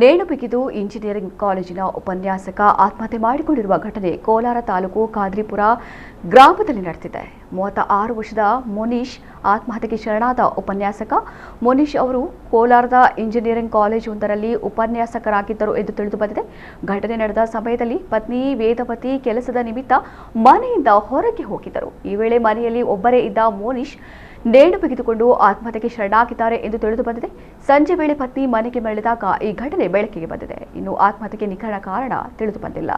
ನೇಣು ಬಿಗಿದು ಇಂಜಿನಿಯರಿಂಗ್ ಕಾಲೇಜಿನ ಉಪನ್ಯಾಸಕ ಆತ್ಮಹತ್ಯೆ ಮಾಡಿಕೊಂಡಿರುವ ಘಟನೆ ಕೋಲಾರ ತಾಲೂಕು ಖಾದ್ರಿಪುರ ಗ್ರಾಮದಲ್ಲಿ ನಡೆದಿದೆ. 36 ವರ್ಷದ ಮುನೀಶ್ ಆತ್ಮಹತ್ಯೆಗೆ ಶರಣಾದ ಉಪನ್ಯಾಸಕ. ಮುನೀಶ್ ಅವರು ಕೋಲಾರದ ಇಂಜಿನಿಯರಿಂಗ್ ಕಾಲೇಜೊಂದರಲ್ಲಿ ಉಪನ್ಯಾಸಕರಾಗಿದ್ದರು ಎಂದು ತಿಳಿದುಬಂದಿದೆ. ಘಟನೆ ನಡೆದ ಸಮಯದಲ್ಲಿ ಪತ್ನಿ ವೇದವತಿ ಕೆಲಸದ ನಿಮಿತ್ತ ಮನೆಯಿಂದ ಹೊರಗೆ ಹೋಗಿದ್ದರು. ಈ ವೇಳೆ ಮನೆಯಲ್ಲಿ ಒಬ್ಬರೇ ಇದ್ದ ಮುನೀಶ್ ನೇಣು ಬಿಗಿದುಕೊಂಡು ಆತ್ಮಹತ್ಯೆಗೆ ಶರಣಾಗಿದ್ದಾರೆ ಎಂದು ತಿಳಿದುಬಂದಿದೆ. ಸಂಜೆ ವೇಳೆ ಪತ್ನಿ ಮನೆಗೆ ಮರಳಿದಾಗ ಈ ಘಟನೆ ಬೆಳಕಿಗೆ ಬಂದಿದೆ. ಇನ್ನು ಆತ್ಮಹತ್ಯೆಗೆ ನಿಖರ ಕಾರಣ ತಿಳಿದುಬಂದಿಲ್ಲ.